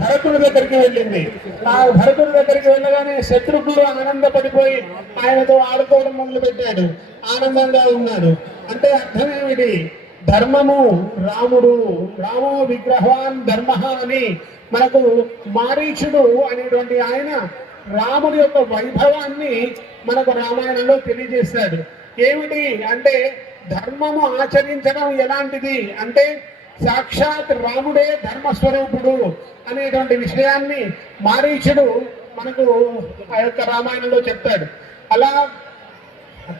భరతుడి దగ్గరికి వెళ్ళింది. ఆ భరతుడి దగ్గరికి వెళ్ళగానే శత్రుఘ్నుడు ఆనందపడిపోయి ఆయనతో ఆడుకోవడం మొదలు పెట్టాడు. ఆనందంగా ఉన్నాడు. అంటే అర్థం ఏమిటి? ధర్మము రాముడు, రామో విగ్రహవాన్ ధర్మ అని మనకు మారీచుడు అనేటువంటి ఆయన రాముడి యొక్క వైభవాన్ని మనకు రామాయణంలో తెలియజేశాడు. ఏమిటి అంటే ధర్మము ఆచరించడం ఎలాంటిది అంటే సాక్షాత్ రాముడే ధర్మస్వరూపుడు అనేటువంటి విషయాన్ని మారీచుడు మనకు ఆ యొక్క రామాయణంలో చెప్తాడు. అలా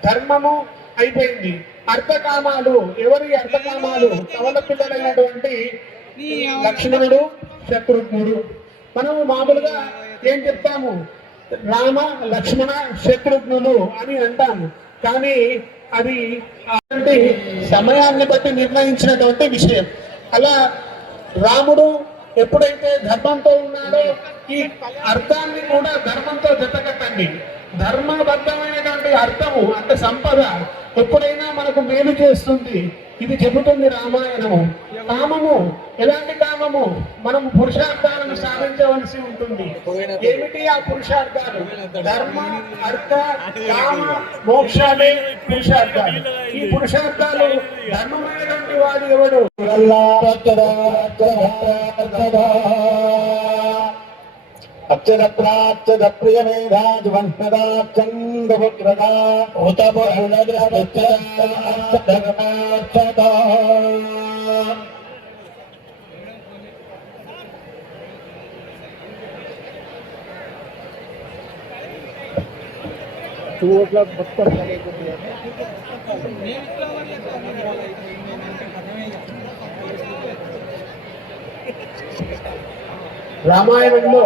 ధర్మము అయిపోయింది. అర్థకామాలు, ఎవరి అర్థకామాలు? కవల పిల్లలైనటువంటి లక్ష్మణుడు, శత్రుఘ్నుడు. మనము మామూలుగా ఏం చెప్తాము? రామ, లక్ష్మణ, శత్రుఘ్నులు అని అంటాము. కానీ అది సమయాన్ని బట్టి నిర్ణయించినటువంటి విషయం. అలా రాముడు ఎప్పుడైతే ధర్మంతో ఉన్నాడో ఈ అర్థాన్ని కూడా ధర్మంతో జతకట్టండి. ధర్మబద్ధమైనటువంటి అర్థము అంటే సంపద ఎప్పుడైనా మనకు మేలు చేస్తుంది. ఇది చెబుతుంది రామాయణము. కామము, ఎలాంటి కామము? మనము పురుషార్థాలను సాధించవలసి ఉంటుంది. ఏమిటి ఆ పురుషార్థాలు? ధర్మ, అర్థ, కామ, మోక్షాలే పురుషార్థాలు. ఈ పురుషార్థాలు ధర్మమైనటువంటి వాడు ఎవడు? అక్షర ప్రాచ్ఛద ప్రియమేధాజువన్నదాచందపుత్రదా ఉతబహుళగ్రహ రామాయణంలో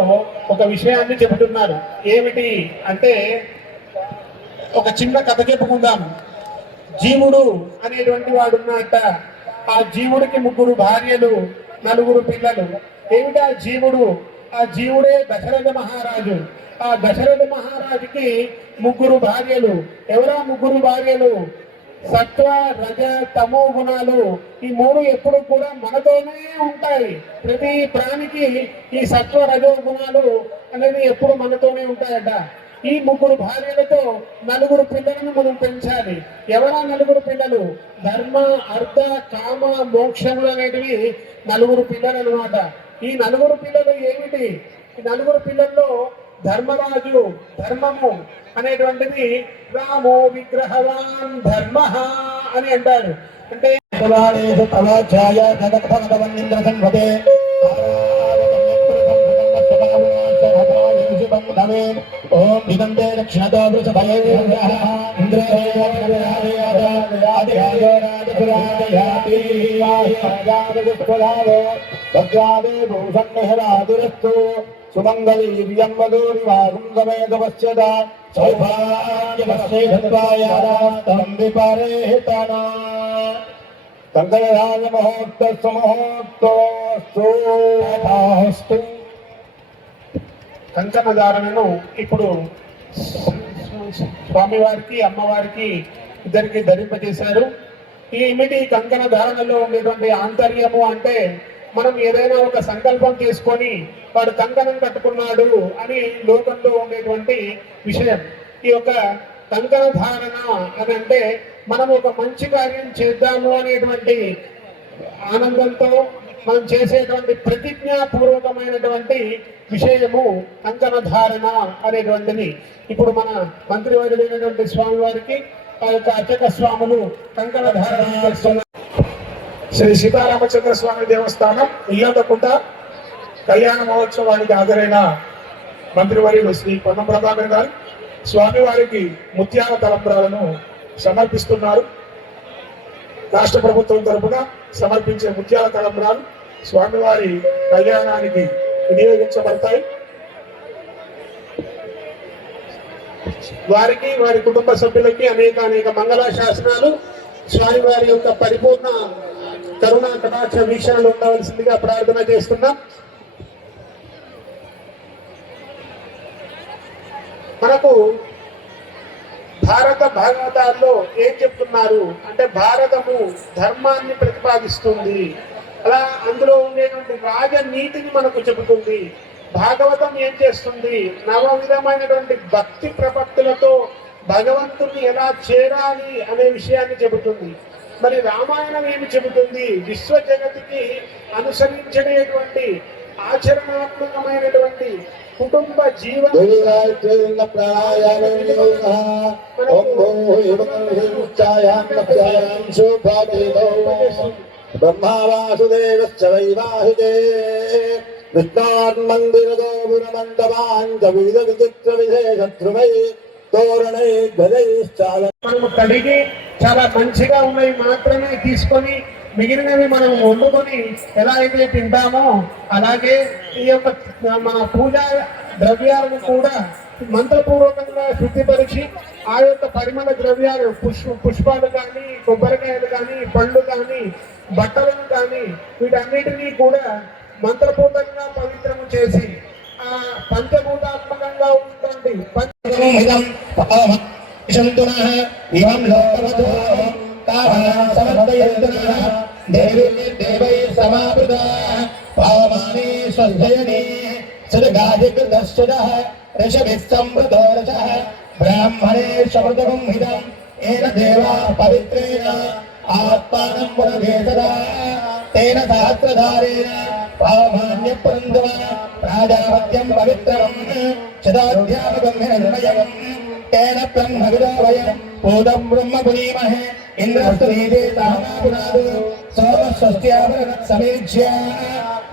ఒక విషయాన్ని చెబుతున్నారు. ఏమిటి అంటే ఒక చిన్న కథ చెప్పుకుందాం. జీవుడు అనేటువంటి వాడు ఉన్నట్ట. ఆ జీవుడికి 3 భార్యలు, 4 పిల్లలు. ఏమిటి ఆ జీవుడు? ఆ జీవుడే దశరథ మహారాజు. ఆ దశరథ మహారాజుకి 3 భార్యలు. ఎవరా 3 భార్యలు? సత్వ, రజ, తమో గుణాలు. ఈ 3 ఎప్పుడు కూడా మనతోనే ఉంటాయి. ప్రతి ప్రాణికి ఈ సత్వ, రజో గుణాలు అనేది ఎప్పుడు మనతోనే ఉంటాయట. ఈ 3 భార్యలతో 4 పిల్లలను మనం పెంచాలి. ఎవరా 4 పిల్లలు? ధర్మ, అర్థ, కామ, మోక్షములు అనేటివి 4 పిల్లలు అన్నమాట. ఈ 4 పిల్లలు ఏమిటి? ఈ 4 పిల్లల్లో ధర్మరాజు, ధర్మము అనేటువంటిది రామో విగ్రహవాన్ ధర్మ అని అంటాడు. అంటే ఓం విదంతే దక్షిణతో వృషభయే భూషణ్యరాదురస్తు సుమంగళీర్యం వధూరివాగం సమేతపశ్యత సౌభాగ్యమస్యేధత్వాయారాస్తం విపరేతనా కంకణధార మహోత్తస్తు మహోత్తోస్తు. కంకణధారణను ఇప్పుడు స్వామివారికి, అమ్మవారికి ఇద్దరికి ధరింపజేశారు. ఈ ఇమిటి కంకణ ధారణలో ఉండేటువంటి ఆంతర్యము అంటే మనం ఏదైనా ఒక సంకల్పం చేసుకొని వాడు కంకణం కట్టుకున్నాడు అని లోకంలో ఉండేటువంటి విషయం. ఈ యొక్క కంకణ ధారణ అని అంటే మనం ఒక మంచి కార్యం చేద్దాము అనేటువంటి ఆనందంతో మనం చేసేటువంటి ప్రతిజ్ఞాపూర్వకమైనటువంటి విషయము కంకణ ధారణ అనేటువంటిది. ఇప్పుడు మన మంత్రివర్యులైనటువంటి స్వామి వారికి ఆ యొక్క అర్చక స్వాములు కంకణ ధారణ చేస్తున్నారు. శ్రీ సీతారామచంద్ర స్వామి దేవస్థానం ఇల్లంతకుంట కళ్యాణ మహోత్సవానికి హాజరైన మంత్రివర్యులు శ్రీ పొన్నం ప్రభాకర్ గారు స్వామివారికి ముత్యాల తలంబ్రాలను సమర్పిస్తున్నారు. రాష్ట్ర ప్రభుత్వం తరఫున సమర్పించే ముత్యాల తలంబ్రాలు స్వామివారి కళ్యాణానికి వినియోగించబడతాయి. వారికి, వారి కుటుంబ సభ్యులకి అనేక మంగళాశాసనాలు, స్వామివారి యొక్క పరిపూర్ణ కరుణ కటాక్ష వీక్షణలు ఉండవలసిందిగా ప్రార్థన చేస్తున్నాం. మనకు భారత భాగవతాల్లో ఏం చెప్తున్నారు అంటే భారతము ధర్మాన్ని ప్రతిపాదిస్తుంది. అలా అందులో ఉండేటువంటి రాజనీతిని మనకు చెబుతుంది. భాగవతం ఏం చేస్తుంది? నవ విధమైనటువంటి భక్తి ప్రపత్తులతో భగవంతుని ఎలా చేరాలి అనే విషయాన్ని చెబుతుంది. మరి రామాయణం ఏమి చెబుతుంది? విశ్వ జగతికి అనుసరించలేటువంటి ఆచరణాత్మకమైనటువంటి కుటుంబ జీవన బ్రహ్మా వాసుదేవశ్చ వైవాహికే విష్ణాన్మందిర గోపుర మండపాంచ వివిధ విచిత్ర విశేషద్రుమై తోరణై గజైశ్చాల. మనము కడిగి చాలా మంచిగా ఉన్నవి మాత్రమే తీసుకొని మిగిలినవి మనం వండుకొని ఎలా అయితే తింటామో అలాగే ఈ యొక్క మన పూజా ద్రవ్యాలను కూడా మంత్రపూర్వకంగా శుద్ధిపరిచి ఆ యొక్క పరిమళ ద్రవ్యాలు పుష్పాలు కానీ, కొబ్బరికాయలు కానీ, పళ్ళు కానీ, బట్టలను కానీ వీటన్నిటినీ కూడా మంత్రపూర్వకంగా పవిత్రము చేసి ఆ పంచభూతాత్మకంగా ఉన్నటువంటి బ్రాహ్మణే సమృతమిదం ఏన దేవా పవిత్రేణ ఆత్మానం పునవేదదా తేన సహస్రధారేణ పావమాన్య పురంధవ ప్రాజాపత్యం పవిత్రం శతాధ్యాపకం నిర్ణయం తేన బ్రహ్మవిదో వయం పూతం బ్రహ్మ పునీమహే ఇంద్రస్తు నీదే తామాపునాదు సోమస్వస్త్యావరణ సమీక్ష్య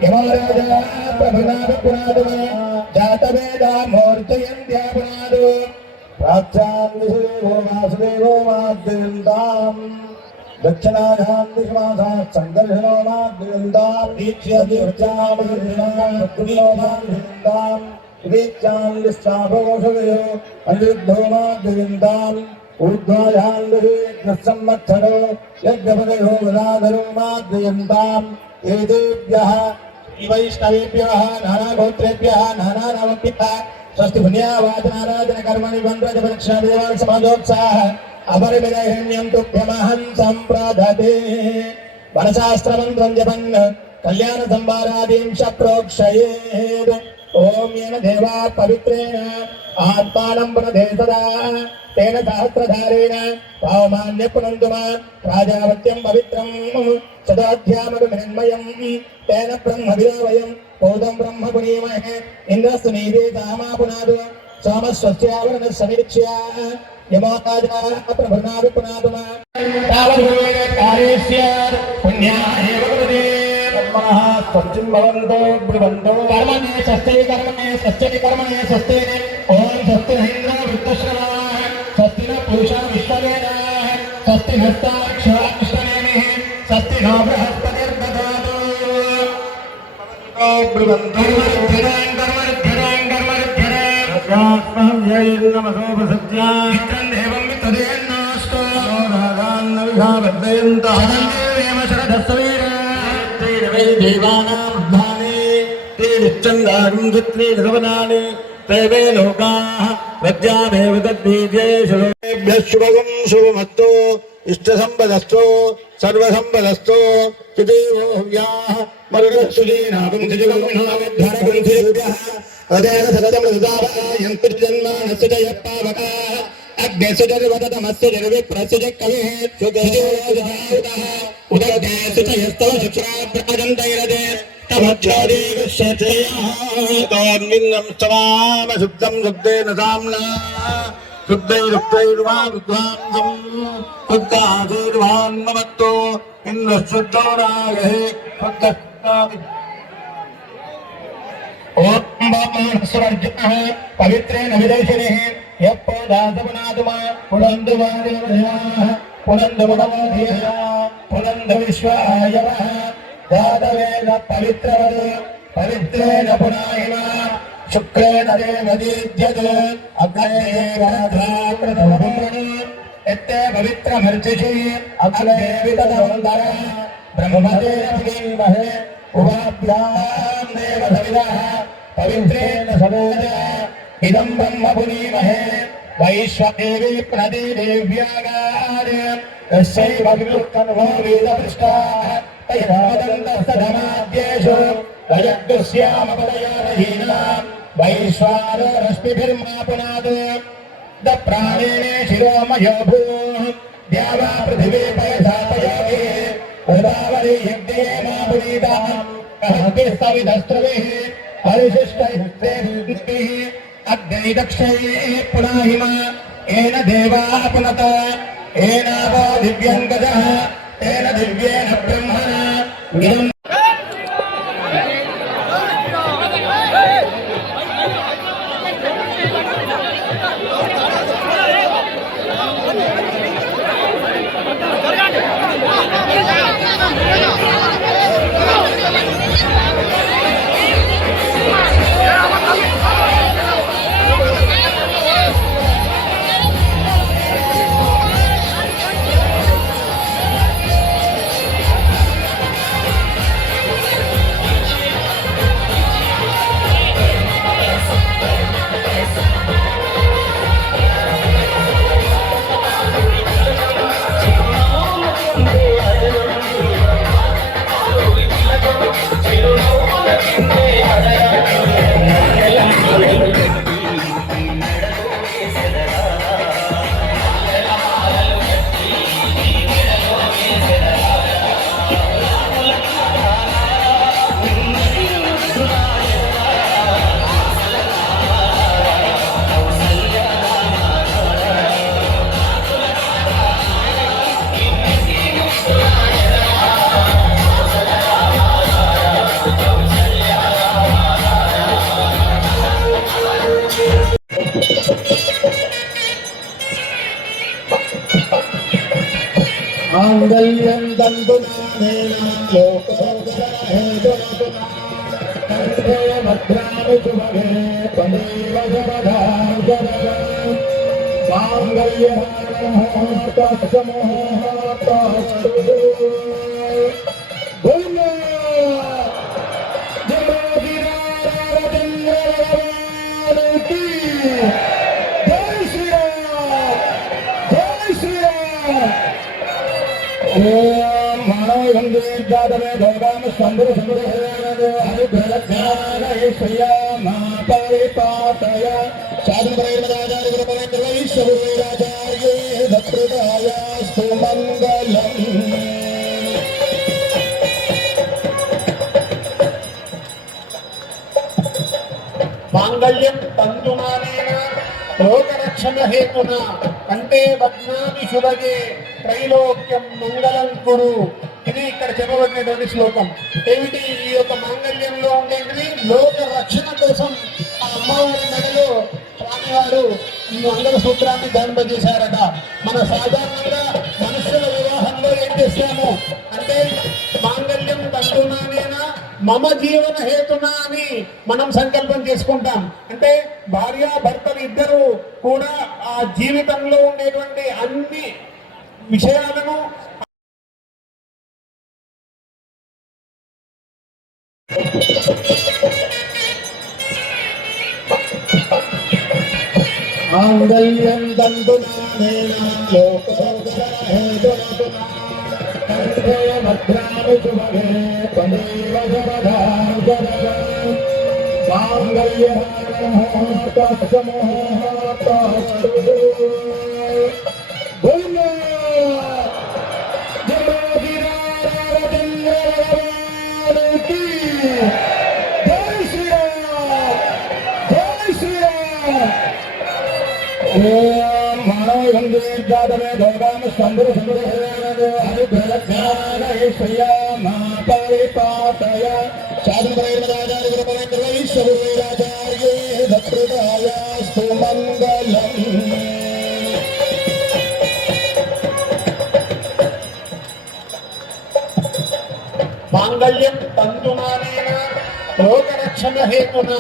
యమరాజా ప్రభునాథ పునాదు జాతవేదా మూర్తయంత్యాపునాదు ప్రాచ్యాన్ విశదేవో వాసుదేవో మాద్యంతాం దక్షిణాయాం దిశమాసాత్ సంఘర్షణో మాద్యంతాం దీక్ష్య దీక్షామృతాం దీక్షాం దిష్టాభోషదయో అనిరుద్ధో మాద్యంతాం ఊర్ధ్వాయాం సంవత్సరో యజ్ఞపదయో గదాధరో మాద్యంతాం ఏదేభ్యః వైష్ణవేభ్యः నానాగోత్రేభ్యः నానానామభ్యः స్వస్తి పుణ్యావాచనారాధన కర్మణి మంత్రజపక్షాదేవాన్ సమాజోత్సాహ అపరిమిదహిణ్యం తుభ్యమహం సంప్రదతే వనశాస్త్రమంత్రం జపన్ కళ్యాణ సంవారాదీంశ ప్రోక్షయేద్ ఓం ఏన దేవా పవిత్రేణ ఆత్మానం పునదే సదా తేన సహస్రధారేణ పావమాన్య పునందుమ ప్రాజాపత్యం పవిత్రం శతాధ్యామృన్మయం తేన బ్రహ్మ విరావయం పూతం బ్రహ్మ పునీమహే ఇంద్రస్తు నీదే తామాపునాదు సోమస్వస్యావరణ సమీక్ష్య యమోరాజా ప్రభునాదు పునాదుమ తావద్వేకారేస్య పుణ్యాయేవ కృతే బ్రహ్మణః స్వస్తిం భవంతో బ్రువంతో కర్మణే స్వస్తి కర్మణే స్వస్తి ఓం స్వస్తి ఇంద్ర వృత్తశ్రవాः స్వస్తి న పూషా విశ్వవేదాः స్వస్తి హస్తాక్షరాక్షరేణిః స్వస్తి నో బృహస్పతిర్దదాతు బ్రువంతో దేవం మిత్రదేన్నాస్తు రాగాన్న విఘాబద్ధయంతః దేవానాం ते निश्चन्दागं चित्रेण सवनानि त्रैवे लोकाः प्रज्ञामेव तद्बीजेषु लोकेभ्यः शुभगं शुभमस्तु इष्टसम्पदस्तु सर्वसम्पदस्तु चिदेवो हव्याः मरुडस्तुलीनागं चिजगुणोद्धरगुंसेभ्यः अदेन सततमृतायन्तर्जन्मानस्य च यः पावकाः अग्नेषु जर्वतमस्य जर्विप्रस्य च कविः सुदेवोदः उदग्नेषु च यस्तव शुक्राभ्राजन्तैरदे तमज्जोदेवश्यतेयामिन्नं स्तवाम शुद्धं शुद्धेन साम्ना शुद्धैरुक्तैर्वा विद्वांसं शुद्धाशीर्वान्ममत्तो इन्द्रशुद्धो नागहे शुद्धः ओम ब्रह्मणस्वर्जनः पवित्रेण विदेशिनिः यप्पोदासपुनादुमा पुनन्दुमादेवयाः पुनन्दमुदमोधियः पुनन्दविश्वायवः जातवेद पवित्रवद पवित्रेण पुनाहिमा शुक्रेण देवदीद्यत् अग्नेयवाधाप्रथमपुण्य एत्ते पवित्रमर्चिषि अग्नेवितदवन्दर ब्रह्मदेवधीमहे उभाभ्यां देवसविदः पवित्रेण सवेद इदं ब्रह्म पुनीमहे वैश्वदेवी प्रदेव्यागार यस्यैव विमुक्तन्वो वेदपृष्टाः तैरादन्तस्तधमाद्येषु रजग्दस्यामपदयानहीनाम् वैश्वानरश्मिभिर्मा पुनाद द प्राणेने शिरोमयो भूः द्यावा पृथिवी पयसापयागे उदावरी यज्ञे मा पुनीताम् कहद्भिस्तविदस्त्रभिः हरिशिष्टैः अग्नै दक्षैः पुनाहिमा येन देवाः पुनत येनावो दिव्यं गजः तेन दिव्येन ब्रह्मणा इदम् मांगल्यं दन्तुनानेन लोकोदरहेतुना कंठे भद्राणि शुभगे त्वमेव जगदार्जनम् मांगल्यहारमुहूर्तस्य मुहूर्तस्तु भूमो जगोदिरारविन्द्रभगवान् की जय श्री राम, जय श्री राम। ओम महावंदे जातवे भगवान संदर संदर हरिभ्रज्ञानैश्वर्या मापरिपातय साधनपरैर्मदाचार्य गुरुपरेन्द्रैश्वर्याचार्ये दत्तृतायास्तु मङ्गलम्। మాంగళ్యం తంతునానేన లోకరక్షణ హేతున కంటే బధ్నామి శుభగే త్రైలోక్యం మంగళం కురు. ఇది ఇక్కడ చెప్పబడినటువంటి శ్లోకం. ఏమిటి ఈ యొక్క మాంగళ్యంలో ఉండేది? లోక రక్షణ కోసం ఆ అమ్మవారి మెడలో స్వామివారు ఈ మంగళ సూత్రాన్ని ధరింపజేశారట. మన సాధారణంగా మనుషుల వివాహంలో ఏం చేస్తాము అంటే మాంగళ్యం తంతునానేనా మమ జీవన హేతున అని మనం సంకల్పం చేసుకుంటాం. అంటే భార్య భర్తలు ఇద్దరు కూడా ఆ జీవితంలో ఉండేటువంటి అన్ని విషయాలను मांगल्यं दन्तुनानेन लोकोदरहेतुना कंठे भद्राणि शुभगे त्वमेव जगदार्जनम् मांगल्यहारमुहूर्तस्य मुहूर्तस्तु भूमो जगोदिरारविन्द्रभगवान् की जय श्री राम, जय श्री राम। ओम महावंदे जातवे भगवान संदर संदर हरिभ्रज्ञानैश्वर्या मापरिपातय साधनपरैर्मदाचार्य गुरुपरेन्द्रैश्वर्याचार्ये दत्तृतायास्तु मङ्गलम्। మాంగళ్యం తంతునానేన లోకరక్షణ హేతున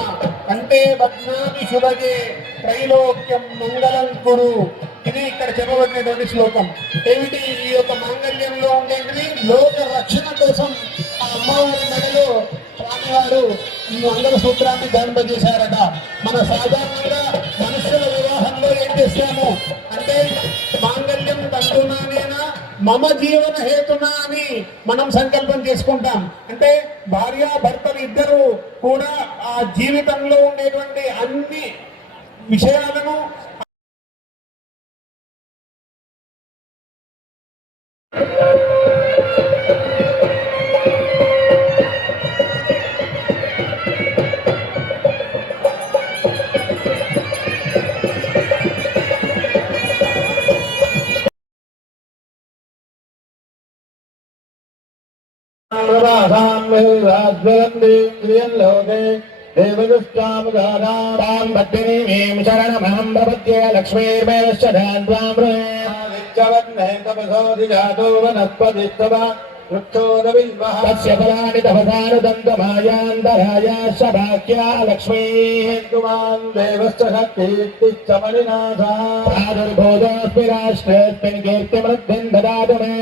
కంటే బధ్నామి శుభగే త్రైలోక్యం మంగళం కురు. ఇది ఇక్కడ చెప్పబడినటువంటి శ్లోకం. ఏమిటి ఈ యొక్క మాంగళ్యంలో ఉండేది? లోక రక్షణ కోసం ఆ అమ్మవారి మెడలో స్వామివారు ఈ మంగళ సూత్రాన్ని ధరింపజేశారట. మన సాధారణంగా మనుషుల వివాహంలో ఏం చేస్తాము అంటే మాంగళ్యం తంతునానేనా మమ జీవన హేతున అని మనం సంకల్పం చేసుకుంటాం. అంటే భార్య భర్తలు ఇద్దరు కూడా ఆ జీవితంలో ఉండేటువంటి అన్ని విషయాలను భక్తిమీం శరణమహం ప్రపద్యే లక్ష్మీర్మేవశ్చ ధాన్వామృ తస్య ఫలాని తపసానుదంతమాయాంతరాయాశ భాగ్యా లక్ష్మీః ప్రాదుర్భూతోऽస్మి రాష్ట్రేऽస్మిన్ కీర్తిమృద్ధిం దదాతు మే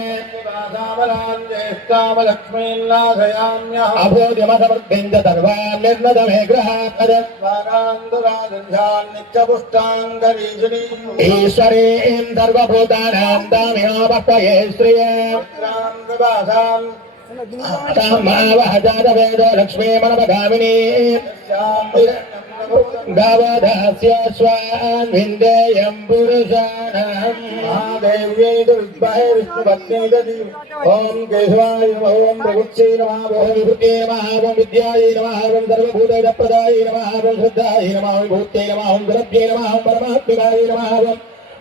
అభూతిమసమృద్ధిం చ సర్వాన్ నిర్ణత మే గృహాత్ ఈశ్వరీం సర్వభూతానాం దామినోపహ్వయే శ్రియం తామావహజాతవేదో లక్ష్మీమనపగామినీ గవదాస్య స్వాన్ విందేయం పురుషాణం ఓం కేశవాయ నమః ఓం ప్రవృత్యై నమః ఓం విభూతే నమః ఓం విద్యాయ నమః ఓం సర్వభూతైకప్రదాయ నమః ఓం శ్రద్ధాయ నమః ఓం విభూతే నమః ఓం గురభ్యే నమః ఓం పరమాత్మికాయ నమః ఓం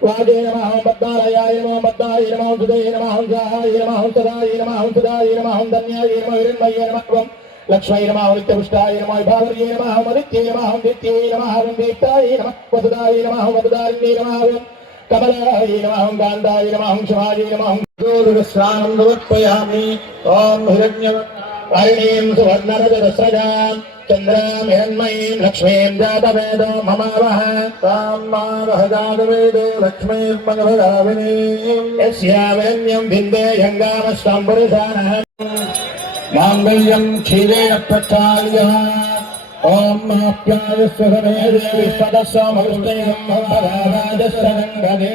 వాజే నమః ఓం పద్మాలయాయ నమః పద్మాయ నమః సుదే నమః సహాయ నమః సదాయ నమః సుదాయ నమః ధన్యాయ నమః హిరణ్మయే నమః ఓం లక్ష్మీ నమః నిత్యపుష్టాయ నమః భావర్యే నమః మదిత్యే నమః దిత్యే నమః దీప్తాయ నమః వసుదాయ నమః వసుదారిణ్యే నమః కమలాయ నమః గాంధాయ నమః శివాయ నమః జ్యోతిస్నానం సమర్పయామి ఓం హిరణ్యవర్ణీం సువర్ణరజతస్రజాం చంద్రాం హిరణ్మయీం లక్ష్మీం జాతవేదో మమావహ తాం మావహ జాతవేదో లక్ష్మీర్మగభగామినీం యస్యామిరణ్యం విందేయం గామస్వం పురుషాణః మాంగళ్యం క్షీరేణ ప్రక్షాళ్య ఓం ఆప్యాయస్వ సమే దేవి సదస్వమృష్టయం భవరాజస్వరంగదే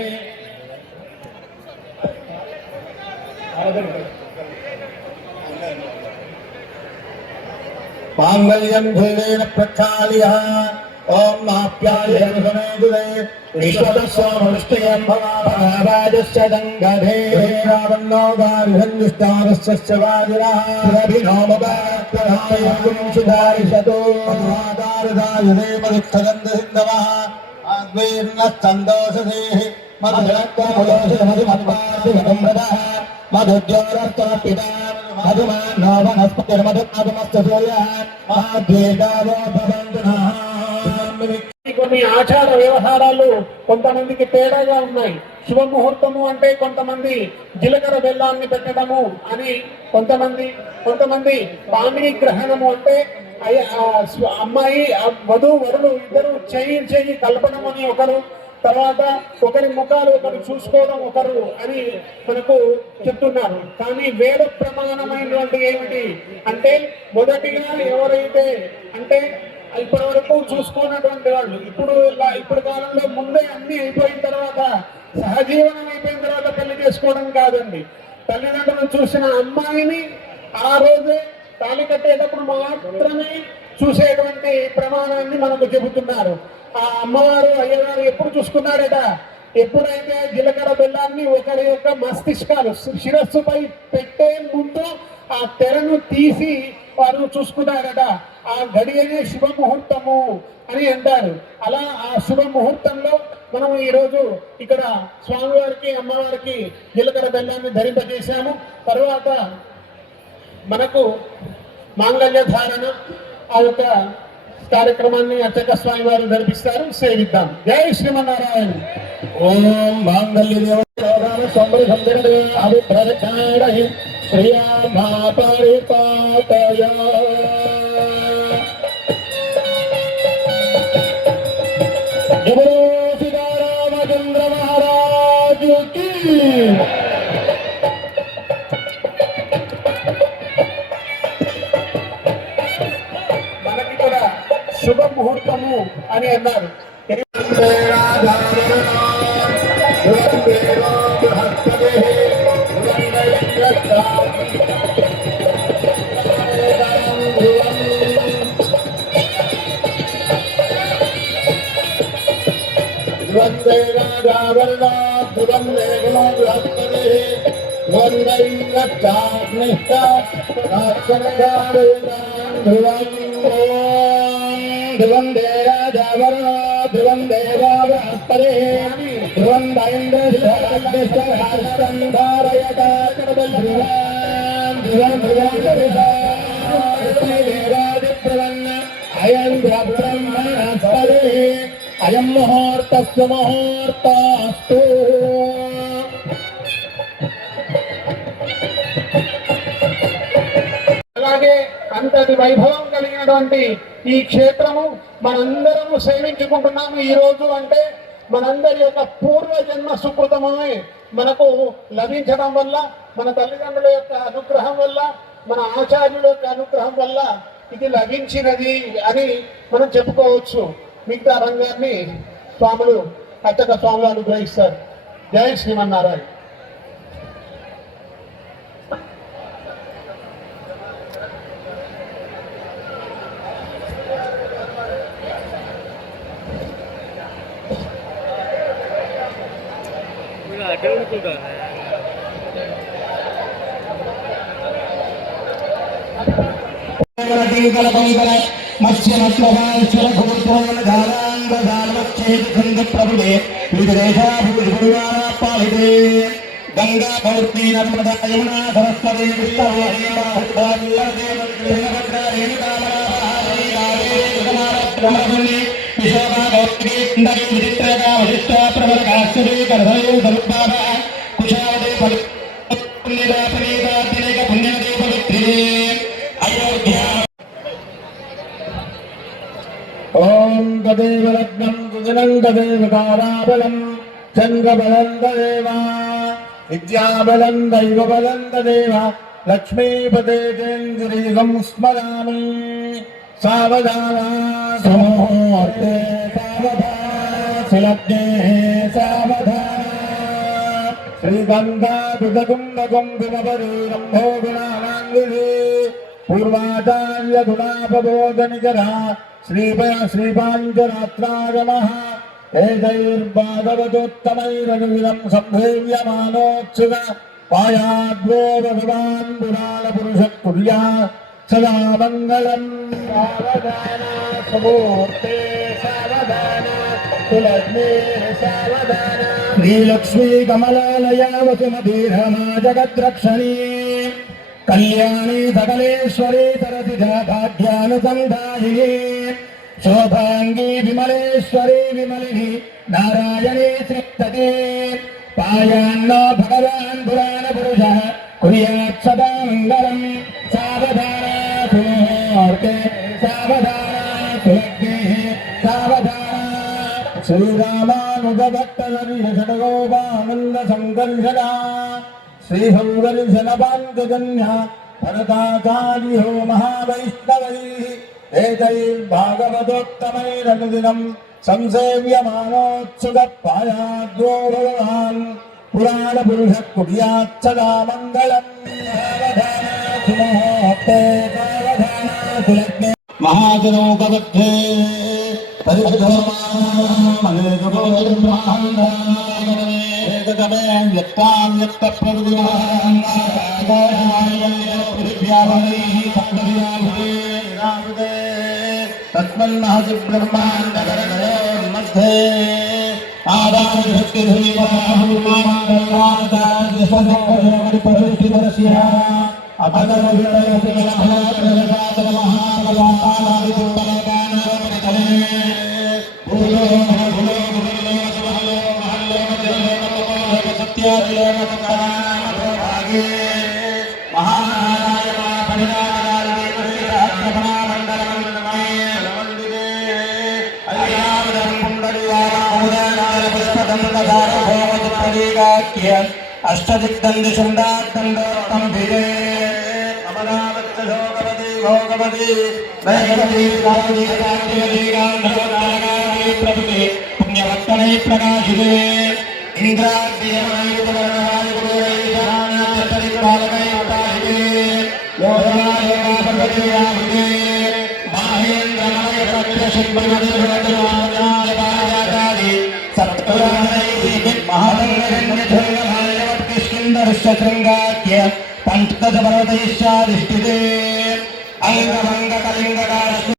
మాంగళ్యం క్షీరేణ ప్రక్షాళ్య ఓం ఆప్యాయస్వ సమే దేవి సదస్వమృష్టయం భవరాజస్వరంగదే రావణోగారిహన్యుష్టారస్య వాజినః రభినోమపాత్రాయ సుధారిషతో ఆదారదాయనే మధుక్షరందసింధవః ఆద్వైర్నస్తందోషధేః మధురక్తములోషధమధుమత్పార్ధిగతంరదః మధుజ్యోరస్తమపితా మధుమాన్నో వనస్పతిర్మధుమధుమస్తు సూర్యః మహాద్వేషావో భవంతు నః. కొన్ని ఆచార వ్యవహారాలు కొంతమందికి తేడాగా ఉన్నాయి. శుభముహూర్తము అంటే కొంతమంది జీలకర్ర బెల్లాన్ని పెట్టడము అని కొంతమంది పామిని గ్రహణము అంటే అమ్మాయి వధువు వరులు ఇద్దరు చెయ్యి కలపడం అని ఒకరు, తర్వాత ఒకరి ముఖాలు ఒకరు చూసుకోవడం ఒకరు అని మనకు చెప్తున్నారు. కానీ వేద ప్రమాణమైనటువంటి ఏమిటి అంటే మొదటిగా ఎవరైతే అంటే ఇప్పటి వరకు చూసుకున్నటువంటి వాళ్ళు ఇప్పుడు కాలంలో ముందే అన్ని అయిపోయిన తర్వాత సహజీవనం అయిపోయిన తర్వాత పెళ్లి చేసుకోవడం కాదండి. తల్లిదండ్రులు చూసిన అమ్మాయిని ఆ రోజే తాళి కట్టేటప్పుడు మాత్రమే చూసేటువంటి ప్రమాణాన్ని మనకు చెబుతున్నారు. ఆ అమ్మవారు అయ్యగారు ఎప్పుడు చూసుకున్నారట, ఎప్పుడైతే జీలకర్ర బెల్లాన్ని ఒకరి యొక్క మస్తిష్కాలు శిరస్సుపై పెట్టే ముందు ఆ తెరను తీసి వారు చూసుకున్నారట. ఆ గడియనే శుభముహూర్తము అని అంటారు. అలా ఆ శుభముహూర్తంలో మనం ఈరోజు ఇక్కడ స్వామివారికి అమ్మవారికి జీలకర్ర బెల్లాన్ని ధరింపజేశాము. తర్వాత మనకు మాంగళ్య ధారణ ఆ యొక్క కార్యక్రమాన్ని అర్చక స్వామి వారు జరిపిస్తారు. సేవిద్దాం. జై శ్రీమన్నారాయణ. ఓం మాంగళ్య దేవతాభిప్రదక్షిణే శ్రీయామాపరిపాతయ సీతారామచంద్ర మహారాజుకి. మనకి కూడా శుభ ముహూర్తము అని అన్నారు. वन्दे राजावरणा वन्दे गुणोद्भक्तरे वन्दे रक्षाग्निष्ठा राक्षणकारेणां ध्रुवन्दे राजावरणा ध्रुवन्दे रावहस्तरे ध्रुवन्द इन्द्रश्चाग्निष्ठहस्तं धारयता ध्रुवन् अयं ब्रह्मणस्पदे अयं मुहूर्तस्य मुहूर्तस्तु అలాగే అంతటి వైభవం కలిగినటువంటి ఈ క్షేత్రము మనందరము సేవించుకుంటున్నాము ఈ రోజు. అంటే మనందరి యొక్క పూర్వజన్మ సుకృతమే మనకు లభించడం వల్ల, మన తల్లిదండ్రుల యొక్క అనుగ్రహం వల్ల, మన ఆచార్యుల యొక్క అనుగ్రహం వల్ల ఇది లభించినది అని మనం చెప్పుకోవచ్చు. మిగతా రంగాన్ని స్వాములు అర్చక స్వాములు అనుగ్రహిస్తారు. జై శ్రీమన్నారాయణ. गंगा भवती नर्मदा यमुना सरस्वती ओम तदेव लग्नं कुजनं तदेव ताराबलं चन्द्रबलं तदेव विद्याबलं दैवबलं तदेव लक्ष्मीपते तेन्द्रियं स्मरामि सावधाना सुमुहूर्ते सावधाना सुलग्ने सावधाना श्रीगन्धाधुतकुम्भकुम्भुमपरीरम्भो गुणानाङ्गिरे पूर्वाचार्य गुणापबोधनिकरा श्रीपाञ्चरात्रागमः एतैर्भागवतोत्तमैरनुविदं सम्भेव्यमानोत्सुक पायाद्वो भगवान् पुराणपुरुषः कुर्यात् सदा मङ्गलम् सावधाना सुमुहूर्ते सावधाना सुलग्ने सावधाना श्रीलक्ष्मी कमलालया वसुमतीर्हमा जगद्रक्षणी कल्याणी सकलेश्वरी तरसिजा भाग्यानुसन्धायिनी शोभांगी विमलेश्वरी विमलिनी नारायणी श्रीपते पायान्नो भगवान् पुराण पुरुषः कुर्यात् सदा मङ्गलम् सावधाना सुमुहूर्ते सावधाना सुलग्ने सावधाना श्रीरामानुजभक्तदर्शनगोपानन्द सङ्कर्षणा श्रीहंगर्षणपाञ्चजन्या भरताचार्यो महावैष्णवैः एतैर्भागवतोत्तमैरनुदिनं संसेव्यमानोत्सुकः पायाद्वो भगवान् पुराणपुरुषः कुर्यात् सदा मङ्गलम् सावधाना सुमुहूर्ते सावधाना सुलग्ने महाजनोपदग्धे परिशुद्धमानमेकगमे व्यक्तां व्यक्तप्रतिमान् तस्मन्महसि ब्रह्माण्डमध्ये आदाशक्तिर्विमहाहुमानस्य अष्टदिग्दण्डशुण्डाद्दण्डोत्तम भिरे अमरावत्यशोकवती भोगवती वैगवती प्रावती गान्धवती प्रभृति पुण्यवत्तने प्रकाशिते इंद्राद्यमयगुरुवैशानात्यन्तरिपालकैः योगमायोगापगतियाभिते माहेन्द्रमय प्रत्यशिल्पमतिभुरतिमानायपायाचारि सत्क महालिंगजन्यधुर्यमानवत्किष्किन्दरुष्यशृङ्गाख्य पञ्चदशपर्वतैश्चाधिष्ठिते अङ्गभङ्गकलिङ्गकाश्मि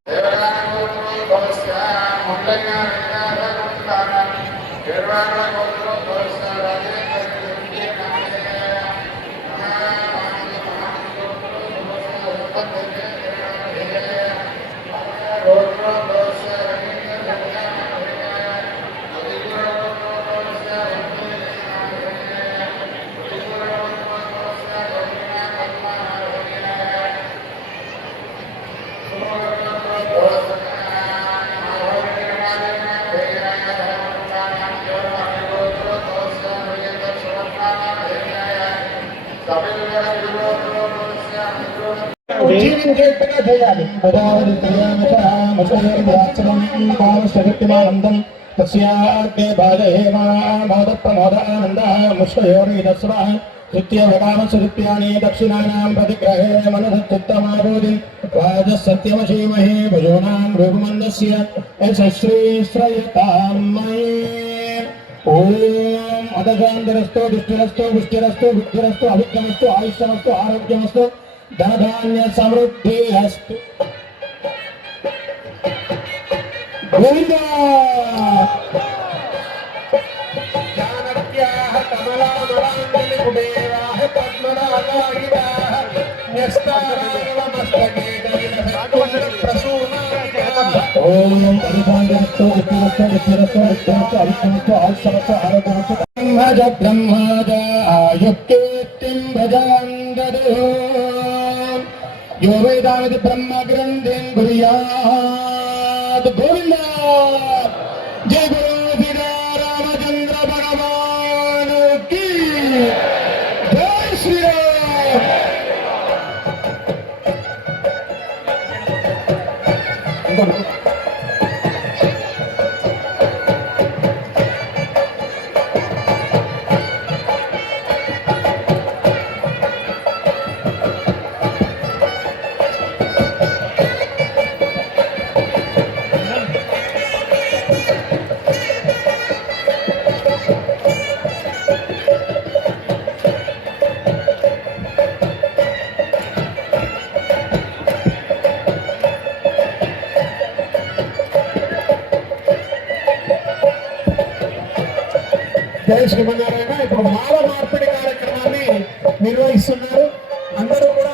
జీవించేట్టుగా చేయాలి. శక్తిమానందం తస్యాగ్నే బాధహేమామోదప్రమోదానందः ముష్కయోరీదస్వः తృతీయవకామసురుప్యాణి దక్షిణాయాం ప్రతిగ్రహే మనసత్యుత్తమాబోధిం వాజసత్యమశీమహే భుజోనాం రూపమందస్య యశశ్రీశ్రయతాం మయే. ఓం అదశాంతిరస్తు దుష్టిరస్తు పుష్టిరస్తు బుద్ధిరస్తు అవిద్యమస్తు ఆయుష్యమస్తు ఆరోగ్యమస్తు ధనధాన్య సమృద్ధి అస్తు. గోవిందా జానక్యాః కమలామలాంజలి కుబేరాః పద్మరాగాయుధాః న్యస్తారాగవమస్తకే ప్రసూనాః. ఓం అదశాంతిరస్తు దుష్టిరస్తు బుద్ధిరస్తు అవిద్యమస్తు ఆయుష్యమస్తు ఆరోగ్యమస్తు బ్రహ్మజ బ్రహ్మజ ఆయుక్తేత్తిం భజాంగదో यो वेदामिति ब्रह्म ग्रंथेन कुर्यात्. गोविंद जय गुरु श्री रामचंद्र भगवान की जय श्री राम. జై శ్రీమన్నారాయణ. ఇప్పుడు మాల మార్పిడి కార్యక్రమాన్ని నిర్వహిస్తున్నారు. అందరూ కూడా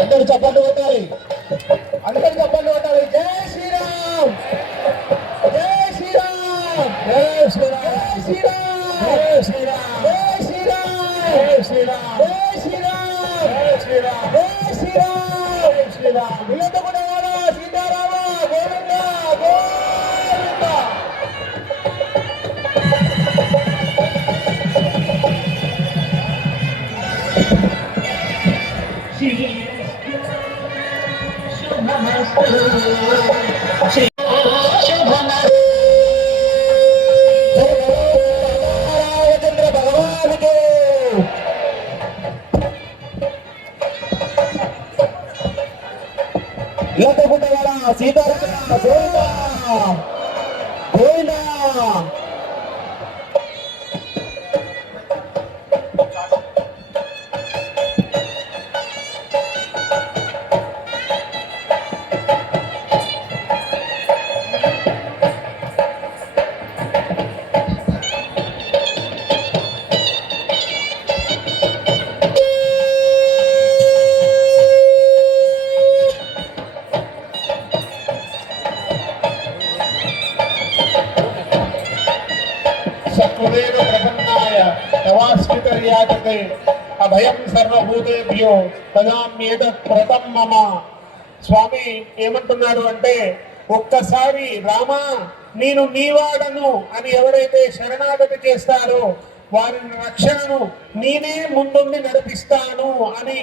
అందరూ చప్పట్లు కొట్టాలి. అందరూ చప్పట్లు కొట్టాలి. జై శ్రీరామ్ జై శ్రీరామ్ జై శ్రీరామ్ జై శ్రీరామ్ జై శ్రీరామ్ జై శ్రీరామ్ జై శ్రీరామ్ జై శ్రీరామ్ జై శ్రీరామ్ జై శ్రీరామ్. వీళ్ళతో కూడా సీతారామ గోవింద గోవింద. రామచంద్ర భగవానికి లోకపుటవాడ సీతారామ గోవింద గోవింద. కుబేర ప్రపన్నాయ తవాస్మితర్యాచతే అభయం సర్వభూతేభ్యో తదామ్యేతత్ వ్రతం మమ. స్వామి ఏమంటున్నాడు అంటే, ఒక్కసారి రామా నేను నీవాడను అని ఎవరైతే శరణాగతి చేస్తారో వారి రక్షణను నేనే ముందుండి నడిపిస్తాను అని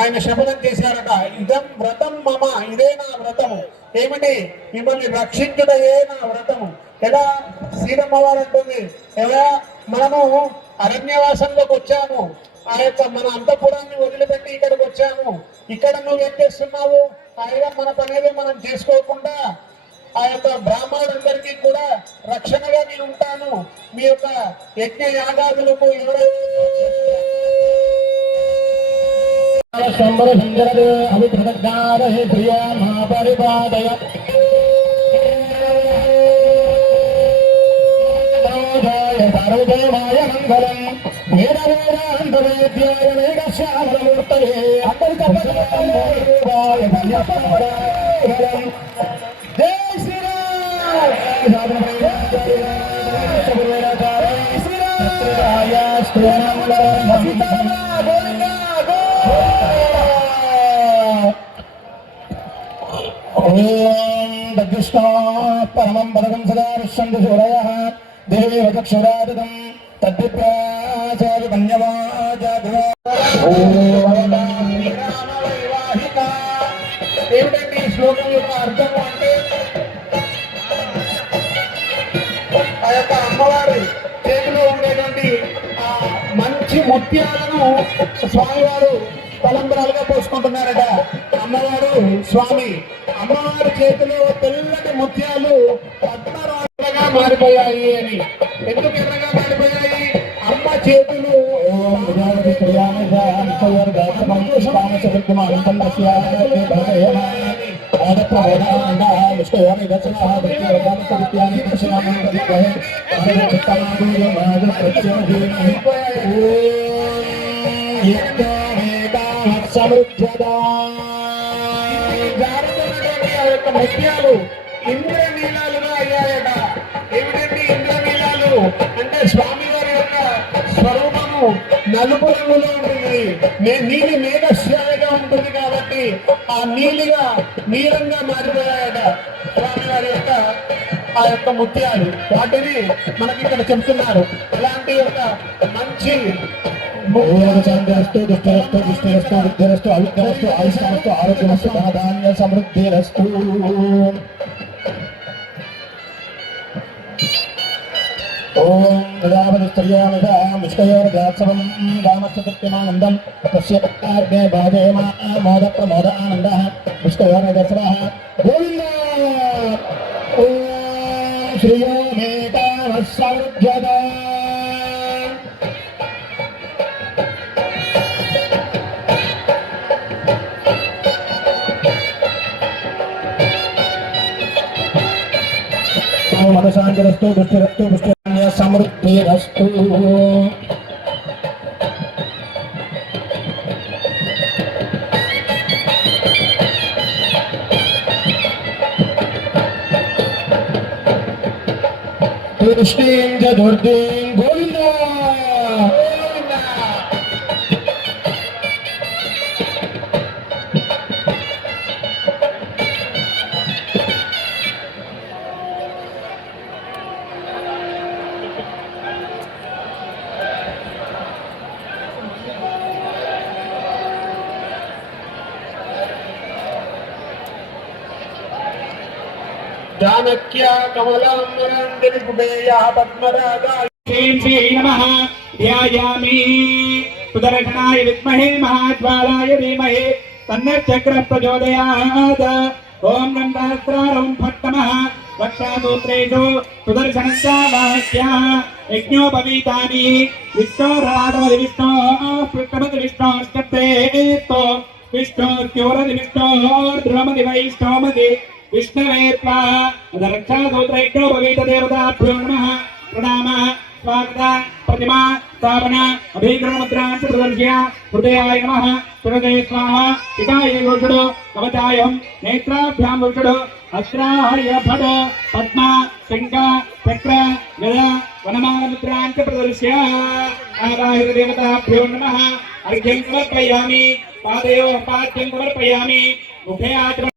ఆయన శపథం చేశారట. ఇదం వ్రతం మమ, ఇదే నా వ్రతము. ఏమిటి? మిమ్మల్ని రక్షించుటయే నా వ్రతము. ఎలా? సీతమ్మ వారు అంటుంది, ఎలా మనము అరణ్యవాసంలోకి వచ్చాము, ఆ యొక్క మన అంతఃపురాన్ని వదిలిపెట్టి ఇక్కడికి వచ్చాము. ఇక్కడ నువ్వేం చేస్తున్నావు? ఆయన మన పనేది మనం చేసుకోకుండా ఆ యొక్క బ్రాహ్మణులందరికీ కూడా రక్షణగా నేను ఉంటాను. మీ యొక్క యజ్ఞ యాగాదులకు ఎవరైతే సర్వదేవాయ మంగళం వేదవేదాంతవేద్యాయ మేఘశ్యామలమూర్తయే జై దృష్టా పరమం పదకం సదా విశ్వంతి సూరయ దేవేవ చక్షురాదం ఏమిటంటే ఈ శ్లోకం యొక్క అర్థం అంటే, ఆ యొక్క అమ్మవారి చేతిలో ఉండేటువంటి ఆ మంచి ముత్యాలను స్వామివారు తలంబరాలుగా పోసుకుంటున్నారట. అమ్మవారు స్వామి, అమ్మవారి చేతిలో తెల్లటి ముత్యాలు పద్మరాజులుగా మారిపోయాయి అని. ఎందుకు ఎర్రగా మారిపోయాయి? అమ్మ చేతులు సమృద్ధ ముత్యాలు ఇంద్రనీలాలుగా అయ్యాయట. ఏమిటండి ఇంద్రనీలాలు అంటే? స్వామివారి యొక్క స్వరూపము నలుపు రంగులో ఉంటుంది, నీలి మేఘశ్యామగా ఉంటుంది కాబట్టి ఆ నీలంగా మారిపోయాయట స్వామివారి యొక్క ఆ యొక్క ముత్యాలు. వాటిని మనకి ఇక్కడ చెప్తున్నారు. అలాంటి యొక్క మంచి చంద్రస్తు దుష్టరస్తు దుష్టరస్తు విద్యరస్తు అవిద్యరస్తు ఆయుష్మస్తు ఆరోగ్యమస్తు ధనధాన్య సమృద్ధిరస్తు. ఓం దదాపతిస్త్రియామిషయోర్గాత్సవం రామస్తృత్యమానందం తస్య భాజయమ మోద ప్రమోద ఆనంద విష్ణయోర్గత్సవ గోవింద. ఓం శ్రియో మే కామ సమృద్ధ్యత. మనశాంతిరస్తు దుష్టిరస్తు పుష్టిరాన్య సమృద్ధిరస్తు. దృష్టిం చతుర్థిం గోవింద. जानक्या कमलाम्बरान्दिनिपुटेया पद्मरागा श्री नमः ध्यायामि सुदर्शनाय विद्महे महाज्वालाय धीमहि तन्नश्चक्रः प्रचोदयात्। ओम नमस्कारं फट्टमः वक्षासूत्रेषु सुदर्शनश्च वाक्यः यज्ञोपवीतानि विष्णोराधमति विष्णोः पृष्ठमति विष्णोश्चत्रेतो विष्णोर्क्योरति विष्णोर्ध्रुवमति वैष्णवमति विष्णवे स्वाहा। रक्षासूत्रैक्योपवीतदेवताभ्यो नमः प्रणामः स्वागत प्रतिमा स्थापन अभिग्रहमुद्रां च प्रदर्श्य हृदयाय नमः सुरदे स्वाहा। पिताय गोषुडो कवचायं नेत्राभ्यां गोषुडो अस्त्राय फड पद्मा शङ्ख चक्र गदा वनमालमुद्रां च प्रदर्श्य आदाहित देवताभ्यो नमः अर्घ्यं समर्पयामि पादयोः पाद्यं समर्पयामि मुखे आचमनं